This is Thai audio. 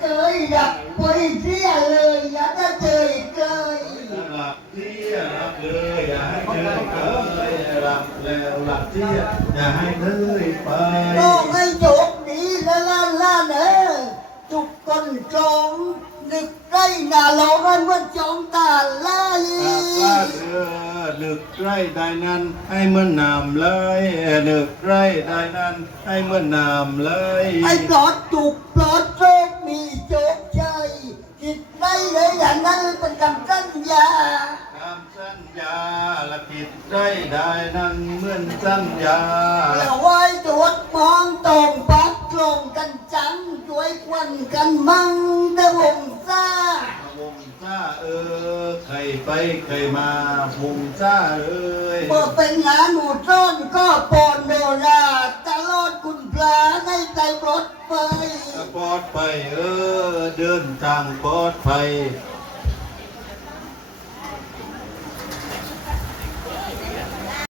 เจยอยากไปเที่ยเลยอยากจะเจออีกเลยหลับที่รับเลยอย่าให้เธอเคยหลับแล้วหลับที่อย่าให้เธอไปก็ไม่จบดีล้วล่ะล่ะเนอจุกคนจงนึกได้หนาเรากันว่าจองตาลายว่าเธอนึกไรได้นั้นให้เมื่อนนำเลยนึกไรได้นั้นให้เมื่อนนำเลยไอ้ปลอดจุกปลอด คิดได้เลยอย่างนั้นเป็นคำสัญญาคำสัญญาละผิดไรได้นั้นเหมือนสัญญาแล้วไว้ตรวจมองตรงปักตรงกันจังช่วยควันกันมั่งเดวงซ่าวงซ่าเออใครไปใครมาวงซ่าเอ้ยเมื่อเป็นงานหนูต้นก็ปอนโดรา ใจปลอดไปปลอดไปเออเดินทางปลอดภัย